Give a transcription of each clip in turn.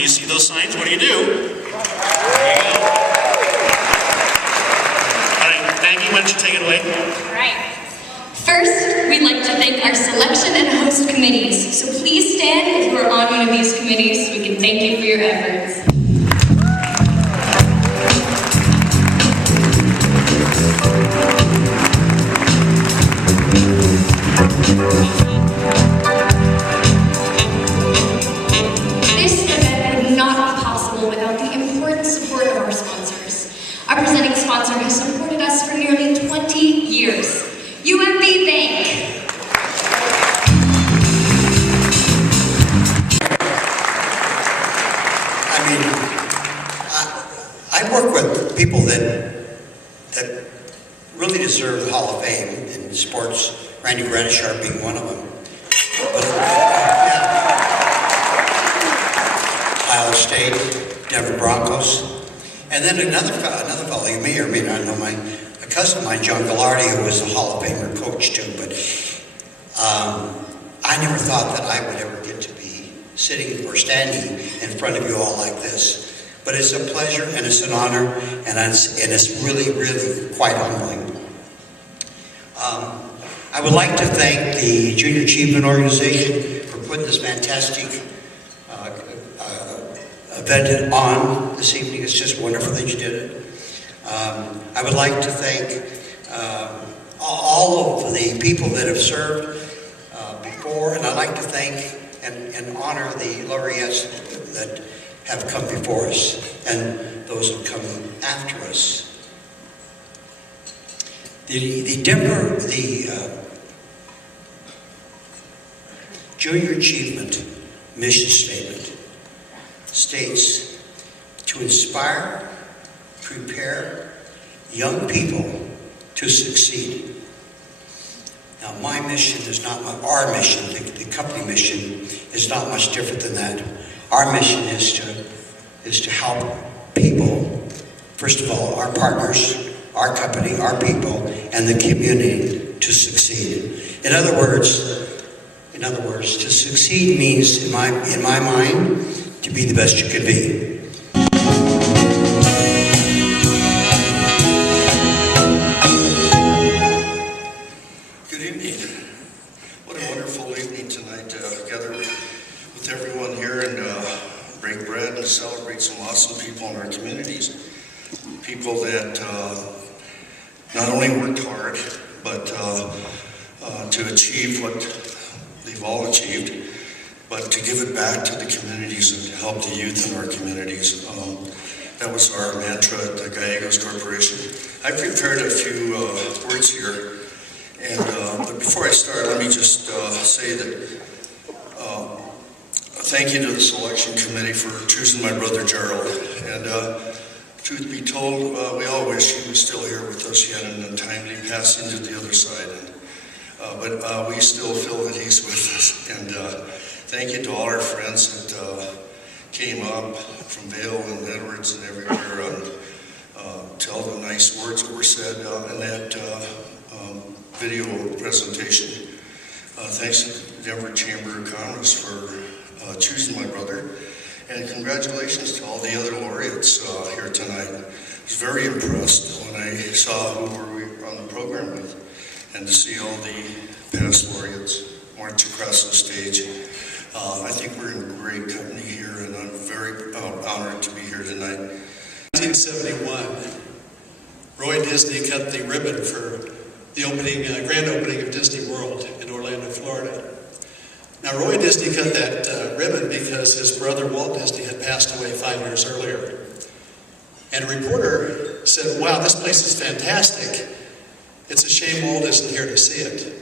you see those signs, what do you do? All right, Maggie, why don't you take it away? All right. First, we'd like to thank our selection and host committees. So please stand if you are on one of these committees so we can thank you for your efforts. This event would not be possible without the important support of our sponsors. Our presenting sponsor has supported us for nearly 20 years. UMB Bank. I mean, I work with people that really deserve the Hall of Fame in sports, Randy Granishar being one of them. But, Ohio State, Denver Broncos, and then another fellow, you may or may not know, a cousin of mine, John Gallardi, who was a Hall of Famer coach too, but I never thought that I would ever get to be sitting or standing in front of you all like this. But it's a pleasure and it's an honor, and it's really, really quite humbling. I would like to thank the Junior Achievement Organization for putting this fantastic event on this evening. It's just wonderful that you did it. I would like to thank all of the people that have served before, and I'd like to thank and honor the laureates that have come before us and those who come after us. The Junior Achievement mission statement states to inspire, prepare young people to succeed. Now, my mission is not our mission. The company mission is not much different than that. Our mission is to help people. First of all, our partners, our company, our people, and the community to succeed. In other words, to succeed means, in my mind, to be the best you can be. Good evening. What a wonderful evening tonight to gather with everyone here and break bread and celebrate some awesome people in our communities. People that not only worked hard, but to achieve what they've all achieved, but to give it back to the communities and to help the youth in our communities. That was our mantra at the Gallegos Corporation. I prepared a few words here, and but before I start, let me just say that thank you to the selection committee for choosing my brother Gerald. And truth be told, we all wish he was still here with us yet in untimely passing to the other side. But we still feel that he's with us. And thank you to all our friends that came up from Vail and Edwards and everywhere to all the nice words that were said in that video presentation. Thanks to the Denver Chamber of Commerce for choosing my brother. And congratulations to all the other laureates here tonight. I was very impressed when I saw who we were on the program with, and to see all the past laureates march across the stage. I think we're in great company here, and I'm very honored to be here tonight. 1971, Roy Disney cut the ribbon for the grand opening of Disney World in Orlando, Florida. Now, Roy Disney cut that ribbon because his brother Walt Disney had passed away 5 years earlier. And a reporter said, "Wow, this place is fantastic. It's a shame Walt isn't here to see it."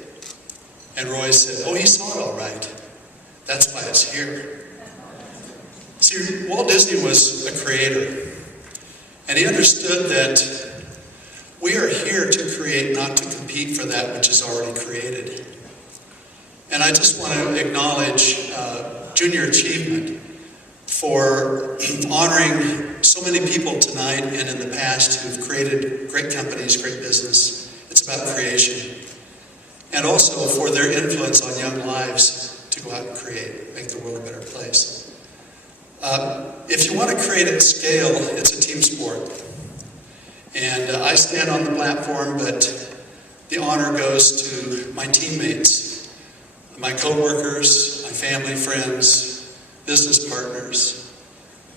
And Roy said, "Oh, he saw it all right. That's why it's here." See, Walt Disney was a creator. And he understood that we are here to create, not to compete for that which is already created. And I just want to acknowledge Junior Achievement for honoring so many people tonight and in the past who've created great companies, great business. It's about creation. And also for their influence on young lives to go out and create, make the world a better place. If you want to create at scale, it's a team sport. And I stand on the platform, but the honor goes to my teammates, my coworkers, my family, friends, business partners.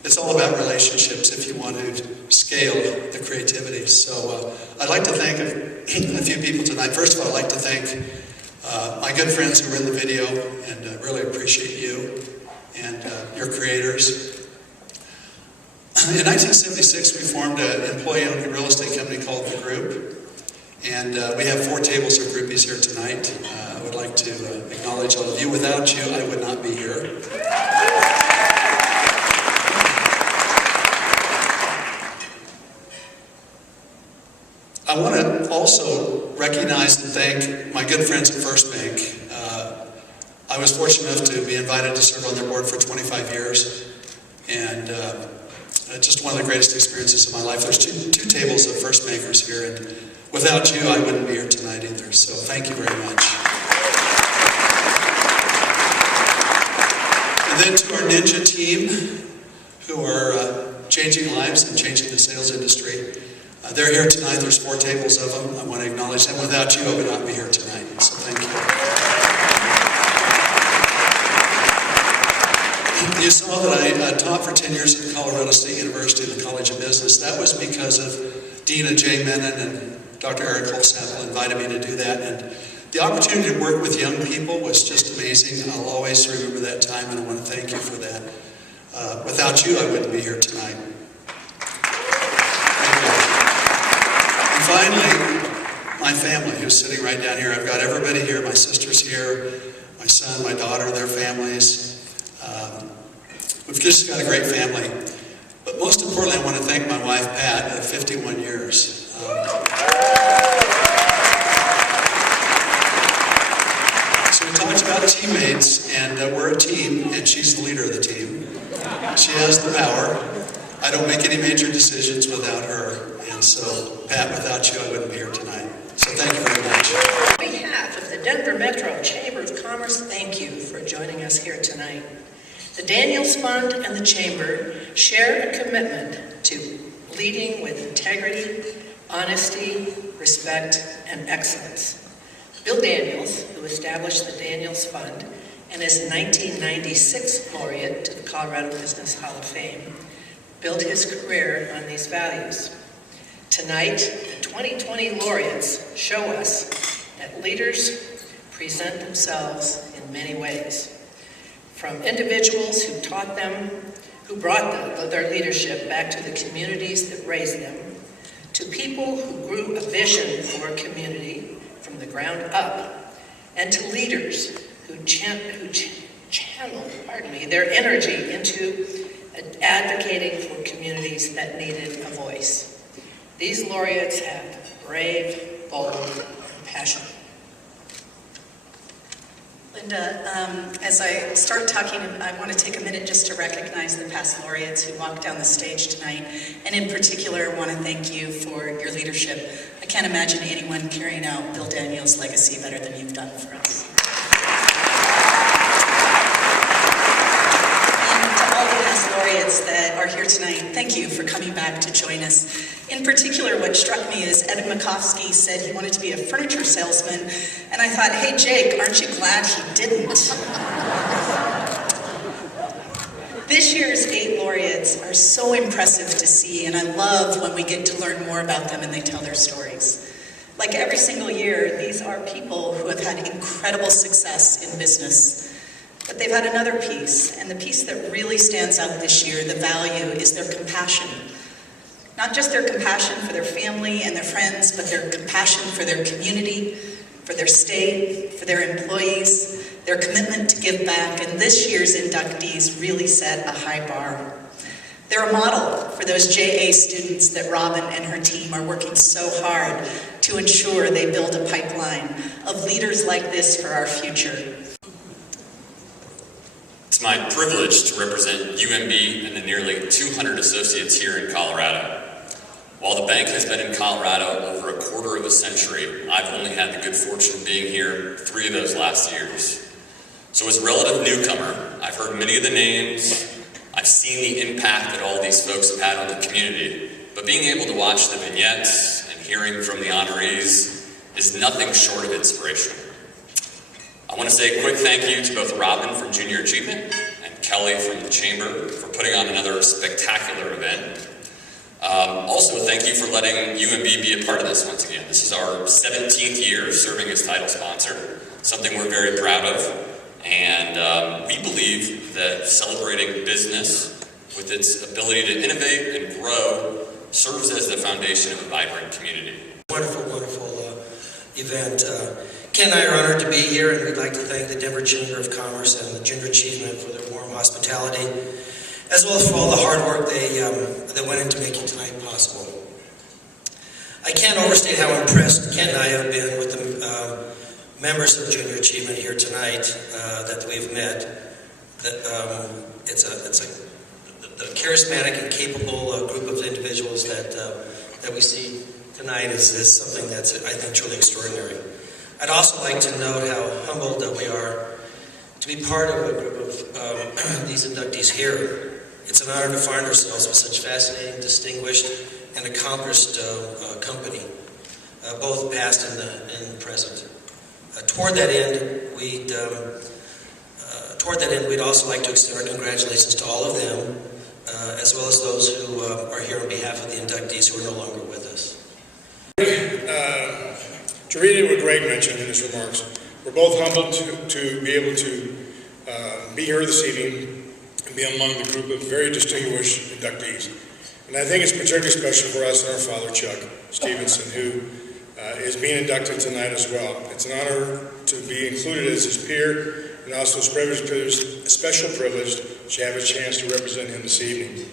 It's all about relationships if you want to scale the creativity. So I'd like to thank a few people tonight. First of all, I'd like to thank my good friends who were in the video, and really appreciate you and your creators. In 1976, we formed an employee-owned real estate company called The Group, and we have 4 tables of groupies here tonight. I would like to acknowledge all of you. Without you, I would not be here. I want to also recognize and thank my good friends at First Bank. I was fortunate enough to be invited to serve on their board for 25 years, and just one of the greatest experiences of my life. There's two tables of First Bankers here, and without you, I wouldn't be here tonight either, so thank you very much. And then to our Ninja team, who are changing lives and changing the sales industry. They're here tonight. There's 4 tables of them. I want to acknowledge them. Without you, I would not be here tonight, so thank you. You saw that I taught for 10 years at Colorado State University in the College of Business. That was because of Dina J. Menon and Dr. Eric Holsapple invited me to do that. And the opportunity to work with young people was just amazing. I'll always remember that time, and I want to thank you for that. Without you, I wouldn't be here tonight. And finally, my family, who's sitting right down here. I've got everybody here. My sister's here, my son, my daughter, their families. We've just got a great family. But most importantly, I want to thank my wife, Pat, of 51 years. So we talked about teammates, and we're a team, and she's the leader of the team. She has the power. I don't make any major decisions without her. And so, Pat, without you, I wouldn't be here tonight. So thank you very much. On behalf of the Denver Metro Chamber of Commerce, thank you for joining us here tonight. The Daniels Fund and the Chamber share a commitment to leading with integrity, honesty, respect, and excellence. Bill Daniels, who established the Daniels Fund and is a 1996 laureate to the Colorado Business Hall of Fame, built his career on these values. Tonight, the 2020 laureates show us that leaders present themselves in many ways. From individuals who taught them, who brought their leadership back to the communities that raised them, to people who grew a vision for a community from the ground up, and to leaders who channeled their energy into advocating for communities that needed a voice. These laureates have brave, bold, and passionate. Linda, as I start talking, I want to take a minute just to recognize the past laureates who walked down the stage tonight, and in particular, I want to thank you for your leadership. I can't imagine anyone carrying out Bill Daniels' legacy better than you've done for us. And to all the past laureates that are here tonight, thank you for coming back to join us. In particular, what struck me is Ed Makovsky said he wanted to be a furniture salesman, and I thought, hey Jake, aren't you glad he didn't? This year's 8 laureates are so impressive to see, and I love when we get to learn more about them and they tell their stories. Like every single year, these are people who have had incredible success in business, but they've had another piece, and the piece that really stands out this year, the value, is their compassion. Not just their compassion for their family and their friends, but their compassion for their community, for their state, for their employees, their commitment to give back, and this year's inductees really set a high bar. They're a model for those JA students that Robin and her team are working so hard to ensure they build a pipeline of leaders like this for our future. It's my privilege to represent UMB and the nearly 200 associates here in Colorado. While the bank has been in Colorado over a quarter of a century, I've only had the good fortune of being here 3 of those last years. So as a relative newcomer, I've heard many of the names, I've seen the impact that all these folks have had on the community, but being able to watch the vignettes and hearing from the honorees is nothing short of inspirational. I want to say a quick thank you to both Robin from Junior Achievement and Kelly from the Chamber for putting on another spectacular event. Also, thank you for letting UMB be a part of this once again. This is our 17th year serving as title sponsor, something we're very proud of. And we believe that celebrating business with its ability to innovate and grow serves as the foundation of a vibrant community. Wonderful, wonderful event. Ken and I are honored to be here, and we'd like to thank the Denver Chamber of Commerce and the Junior Achievement for their warm hospitality, as well as for all the hard work that went into making tonight possible. I can't overstate how impressed Ken and I have been with the members of Junior Achievement here tonight that we've met. It's the charismatic and capable group of individuals that we see tonight is something that's, I think, truly extraordinary. I'd also like to note how humbled that we are to be part of a group of these inductees here. It's an honor to find ourselves with such fascinating, distinguished, and accomplished company, both past and present. Toward that end, we'd also like to extend our congratulations to all of them, as well as those who are here on behalf of the inductees who are no longer with us. To read what Greg mentioned in his remarks, we're both humbled to be able to be here this evening and be among the group of very distinguished inductees. And I think it's particularly special for us and our father, Chuck Stevenson, who is being inducted tonight as well. It's an honor to be included as his peer, and also a special privilege to have a chance to represent him this evening.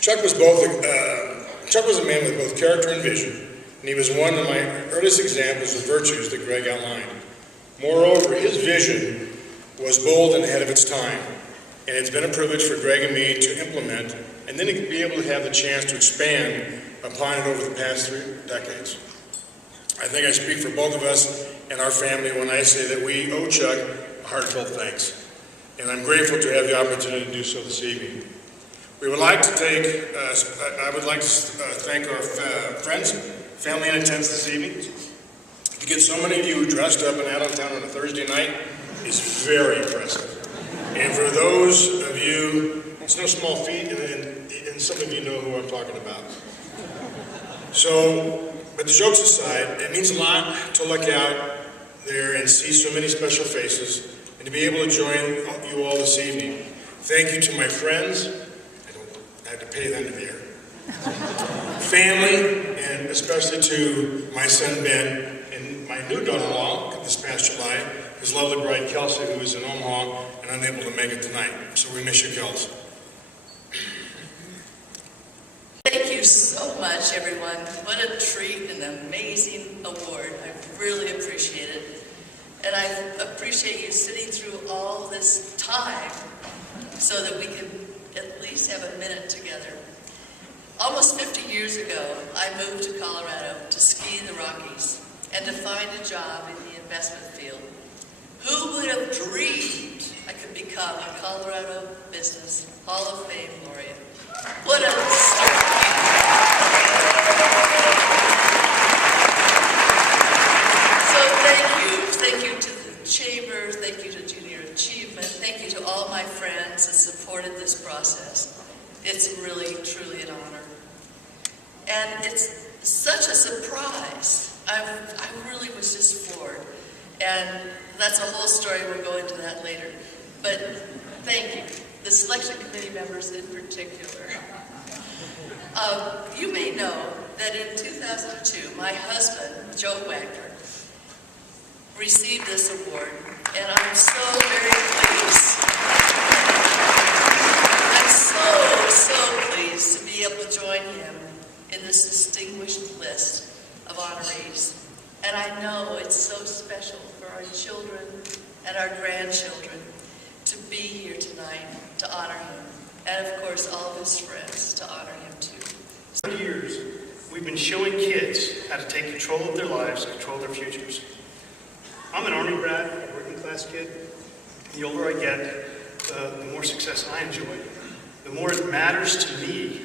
Chuck was a man with both character and vision, and he was one of my earliest examples of virtues that Greg outlined. Moreover, his vision was bold and ahead of its time, and it's been a privilege for Greg and me to implement, and then to be able to have the chance to expand upon it over the past 3 decades. I think I speak for both of us and our family when I say that we owe Chuck a heartfelt thanks, and I'm grateful to have the opportunity to do so this evening. I would like to thank our friends, family in attendance this evening. To get so many of you dressed up and out of town on a Thursday night is very impressive. And for those of you, it's no small feat, and some of you know who I'm talking about. So, but the jokes aside, it means a lot to look out there and see so many special faces, and to be able to join you all this evening. Thank you to my friends. I have to pay them to be here. Family, and especially to my son Ben, and my new daughter-in-law this past July, his lovely bride Kelsey, who is in Omaha and unable to make it tonight. So we miss you, Kelsey. Thank you so much, everyone. What a treat, an amazing award. I really appreciate it. And I appreciate you sitting through all this time so that we can at least have a minute together. Almost 50 years ago, I moved to Colorado to ski in the Rockies and to find a job in the investment field. Who would have dreamed I could become a Colorado Business Hall of Fame laureate? What a story. So thank you to the Chamber, thank you to Junior Achievement, thank you to all my friends that supported this process. It's really, truly an honor. And it's such a surprise. I really was just floored. And that's a whole story, we'll go into that later. But thank you, the selection committee members in particular. You may know that in 2002, my husband, Joe Wagner, received this award, and I'm so very pleased. I'm so pleased to be able to join him in this distinguished list of honorees. And I know it's so special for our children and our grandchildren to be here tonight to honor him. And of course, all of his friends to honor him too. For years, we've been showing kids how to take control of their lives, control their futures. I'm an Army grad, a working class kid. The older I get, the more success I enjoy. the more it matters to me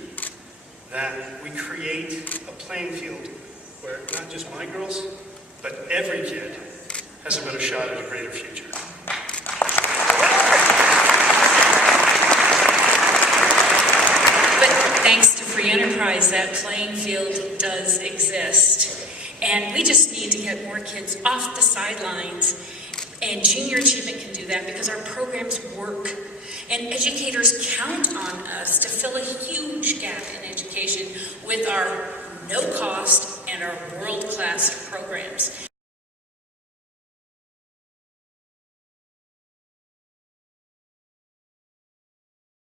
that we create a playing field where not just my girls, but every kid has a better shot at a greater future. But thanks to free enterprise, that playing field does exist. And we just need to get more kids off the sidelines. And junior achievement can do that because our programs work. And educators count on us to fill a huge gap in education with our no cost and our world-class programs.